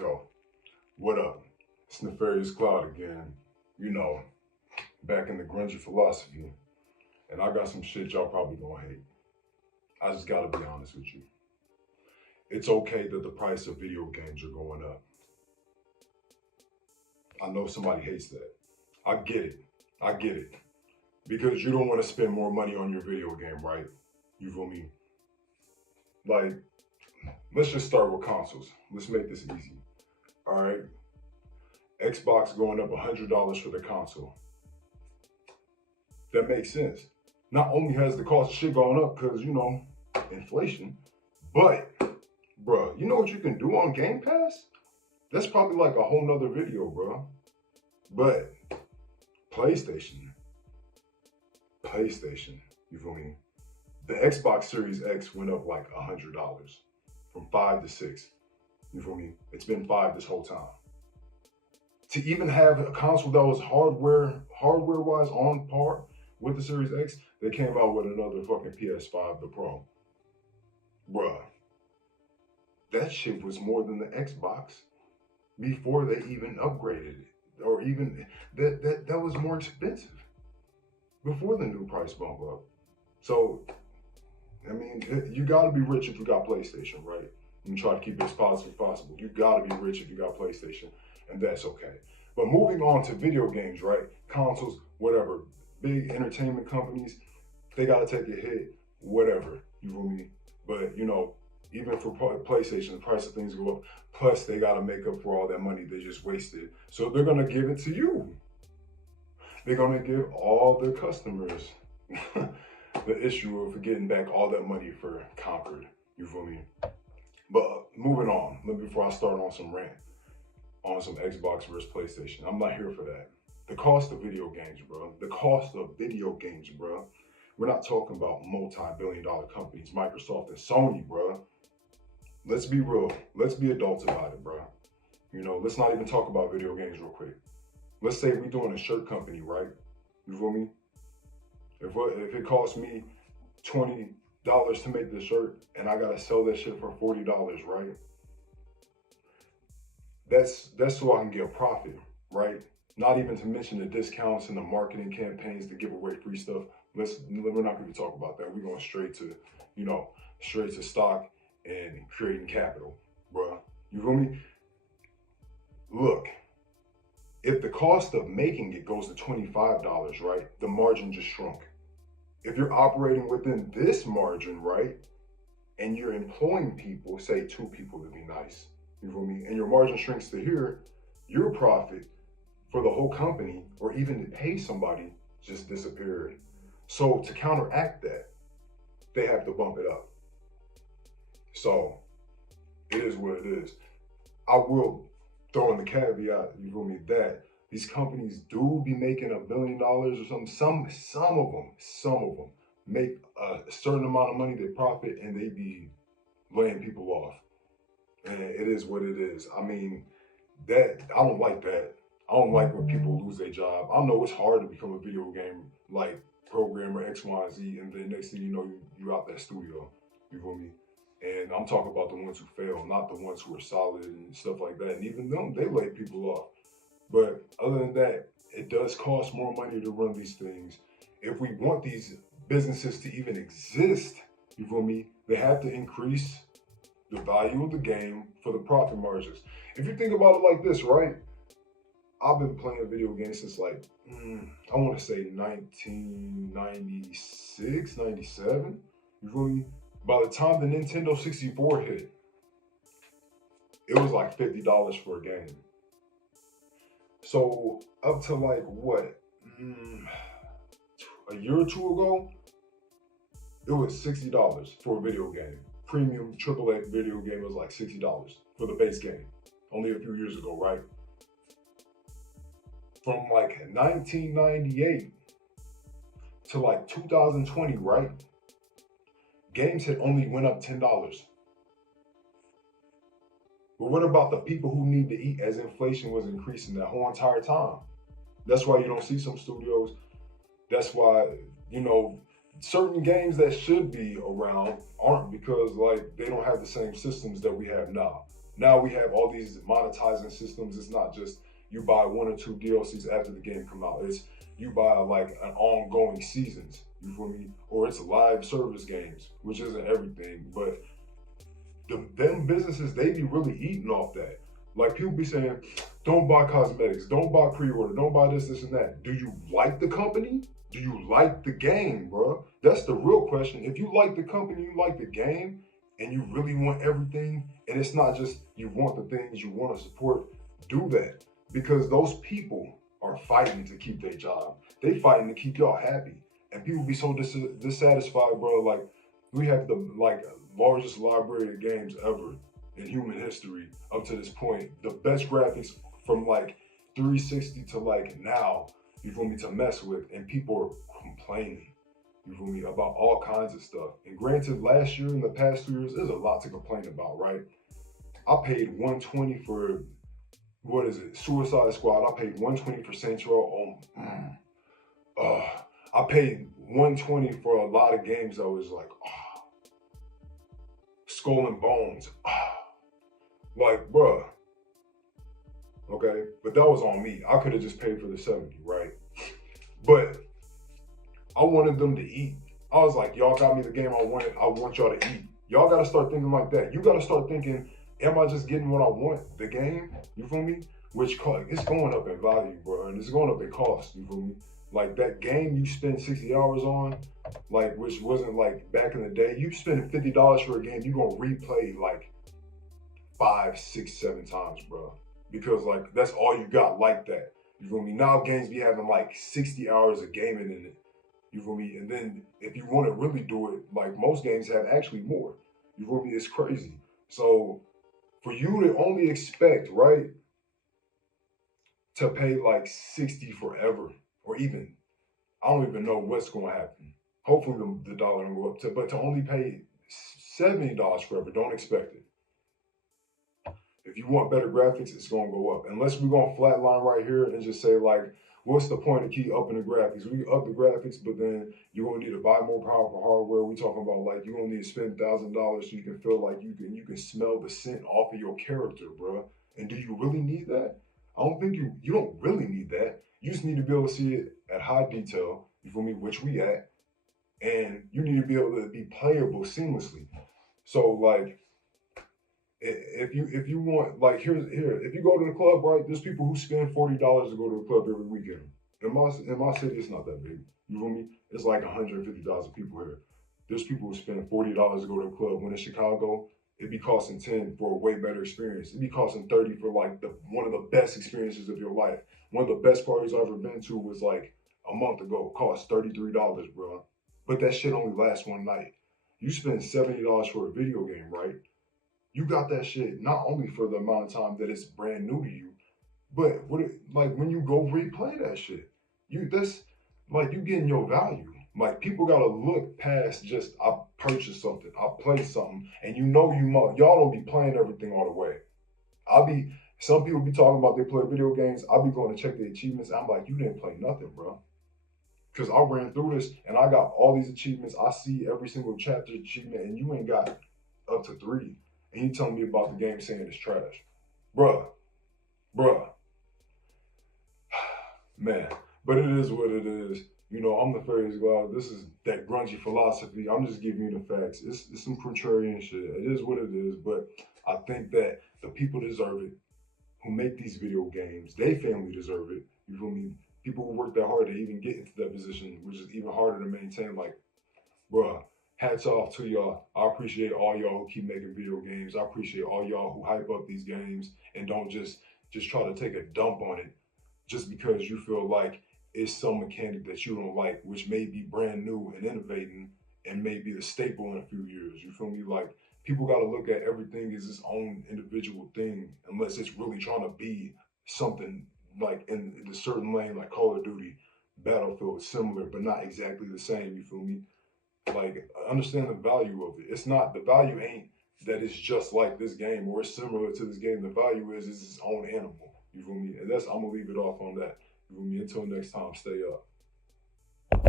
Yo, what up? It's Nefarious Cloud again. You know, back in the grungy philosophy, and I got some shit y'all probably gonna hate. I just gotta be honest with you. It's okay that the price of video games are going up. I know somebody hates that. I get it. I get it. Because you don't want to spend more money on your video game, right? You feel me? Like, let's just start with consoles. Let's make this easy. All right. Xbox going up $100 for the console. That makes sense. Not only has the cost of shit gone up because, inflation, but, bruh, you know what you can do on Game Pass? That's probably like a whole nother video, bruh. But PlayStation, you feel me? The Xbox Series X went up like $100 from 5 to 6. You feel me? It's been 5 this whole time. To even have a console that was hardware-wise on par with the Series X, they came out with another fucking PS5, the Pro. Bruh, that shit was more than the Xbox before they even upgraded it. Or even, that was more expensive before the new price bump up. So, I mean, you gotta be rich if you got PlayStation, right? And try to keep it as positive as possible. You gotta be rich if you got PlayStation, and that's okay. But moving on to video games, right? Consoles, whatever. Big entertainment companies, they gotta take a hit, whatever. You feel me? But even for PlayStation, the price of things go up. Plus, they gotta make up for all that money they just wasted. So they're gonna give it to you. They're gonna give all their customers the issue of getting back all that money for Concord. You feel me? But moving on, before I start on some rant on some Xbox versus PlayStation, I'm not here for that. The cost of video games, bro. The cost of video games, bro. We're not talking about multi-billion-dollar companies, Microsoft and Sony, bro. Let's be real. Let's be adults about it, bro. Let's not even talk about video games real quick. Let's say we're doing a shirt company, right? You feel me? If it costs me $20 to make the shirt and I gotta sell that shit for $40, right? That's so I can get a profit, right? Not even to mention the discounts and the marketing campaigns to give away free stuff. We're not going to talk about that. We're going straight to stock and creating capital, bruh. You feel me? Look, if the cost of making it goes to $25, right, the margin just shrunk. If you're operating within this margin, right, and you're employing people, say 2 people to be nice, you feel me, and your margin shrinks to here, your profit for the whole company or even to pay somebody just disappeared. So to counteract that, they have to bump it up. So it is what it is. I will throw in the caveat, you feel me, that these companies do be making $1 billion or something. Some of them make a certain amount of money, they profit, and they be laying people off. And it is what it is. I mean, I don't like that. I don't like when people lose their job. I know it's hard to become a video game like programmer X, Y, and Z, and then next thing you know, you out that studio. You feel me? And I'm talking about the ones who fail, not the ones who are solid and stuff like that. And even them, they lay people off. But other than that, it does cost more money to run these things. If we want these businesses to even exist, you feel me, they have to increase the value of the game for the profit margins. If you think about it like this, right? I've been playing video games since I want to say 1996, 97. You feel me? By the time the Nintendo 64 hit, it was like $50 for a game. So up to like what, a year or two ago, it was $60 for a video game. Premium AAA video game was like $60 for the base game. Only a few years ago, right? From like 1998 to like 2020, right? Games had only went up $10. But what about the people who need to eat as inflation was increasing that whole entire time? That's why you don't see some studios. That's why, certain games that should be around aren't, because like they don't have the same systems that we have now. Now we have all these monetizing systems. It's not just you buy one or two DLCs after the game come out. It's you buy like an ongoing seasons. You feel me? Or it's live service games, which isn't everything, but them businesses, they be really eating off that. Like people be saying, don't buy cosmetics, don't buy pre-order, don't buy this, and that. Do you like the company? Do you like the game, bro? That's the real question. If you like the company, you like the game, and you really want everything, and it's not just you want the things you want to support, do that. Because those people are fighting to keep their job. They fighting to keep y'all happy. And people be so dissatisfied, bro. Like we have the largest library of games ever in human history up to this point. The best graphics from like 360 to like now, you feel me, to mess with, and people are complaining, you feel me, about all kinds of stuff. And granted, last year and the past 2 years, there's a lot to complain about, right? I paid 120 for what is it, Suicide Squad. I paid 120 for Saints Row. I paid 120 for a lot of games that was like, Skull and Bones. Like, bruh. Okay, but that was on me. I could have just paid for the 70, right? But I wanted them to eat. I was like, y'all got me the game I wanted. I want y'all to eat. Y'all got to start thinking like that. You got to start thinking, am I just getting what I want? The game, you feel me? Which it's going up in value, bro, and it's going up in cost. You feel me? Like that game you spend 60 hours on, like which wasn't like back in the day. You spending $50 for a game, you gonna replay like 5, 6, 7 times, bro. Because like that's all you got like that. You feel me? Now games be having like 60 hours of gaming in it. You feel me? And then if you want to really do it, like most games have actually more. You feel me? It's crazy. So for you to only expect, right, to pay like 60 forever, or even, I don't even know what's gonna happen. Hopefully the dollar will go up to, but to only pay $70 forever, don't expect it. If you want better graphics, it's gonna go up. Unless we're gonna flatline right here and just say like, what's the point of keep upping the graphics? We up the graphics, but then you're gonna need to buy more powerful hardware. We talking about like you're gonna need to spend $1,000 so you can feel like you can smell the scent off of your character, bro. And do you really need that? I don't think you don't really need that. You just need to be able to see it at high detail. You feel me? Which we at, and you need to be able to be playable seamlessly. So like if you want like here if you go to the club, right, there's people who spend $40 to go to the club every weekend. In my city it's not that big, you feel me, it's like 150,000 people here. There's people who spend $40 to go to the club, when in Chicago it'd be costing 10 for a way better experience. It'd be costing 30 for like the one of the best experiences of your life. One of the best parties I've ever been to was like a month ago. It cost $33, bro, but that shit only lasts one night. You spend $70 for a video game, right? You got that shit not only for the amount of time that it's brand new to you, but like when you go replay that shit, that's like you getting your value. Like people gotta look past just I purchased something, I played something, and y'all don't be playing everything all the way. Some people be talking about they play video games. I'll be going to check the achievements. I'm like, you didn't play nothing, bro. Because I ran through this and I got all these achievements. I see every single chapter achievement, and you ain't got up to 3. And you telling me about the game saying it's trash. Bruh, bruh, man. But it is what it is. You know, I'm the fairies god. This is that grungy philosophy. I'm just giving you the facts. It's some contrarian shit. It is what it is. But I think that the people deserve it who make these video games. They family deserve it. You feel me? People who work that hard to even get into that position, which is even harder to maintain. Like, bruh, hats off to y'all. I appreciate all y'all who keep making video games. I appreciate all y'all who hype up these games and don't just try to take a dump on it just because you feel like it's some mechanic that you don't like, which may be brand new and innovating and may be the staple in a few years. You feel me? Like people got to look at everything as its own individual thing, unless it's really trying to be something like in a certain lane, like Call of Duty, Battlefield, similar but not exactly the same. You feel me? Like understand the value of it. It's not the value ain't that it's just like this game or it's similar to this game. The value is its own animal. You feel me? And I'm gonna leave it off on that. You feel me? Until next time, stay up.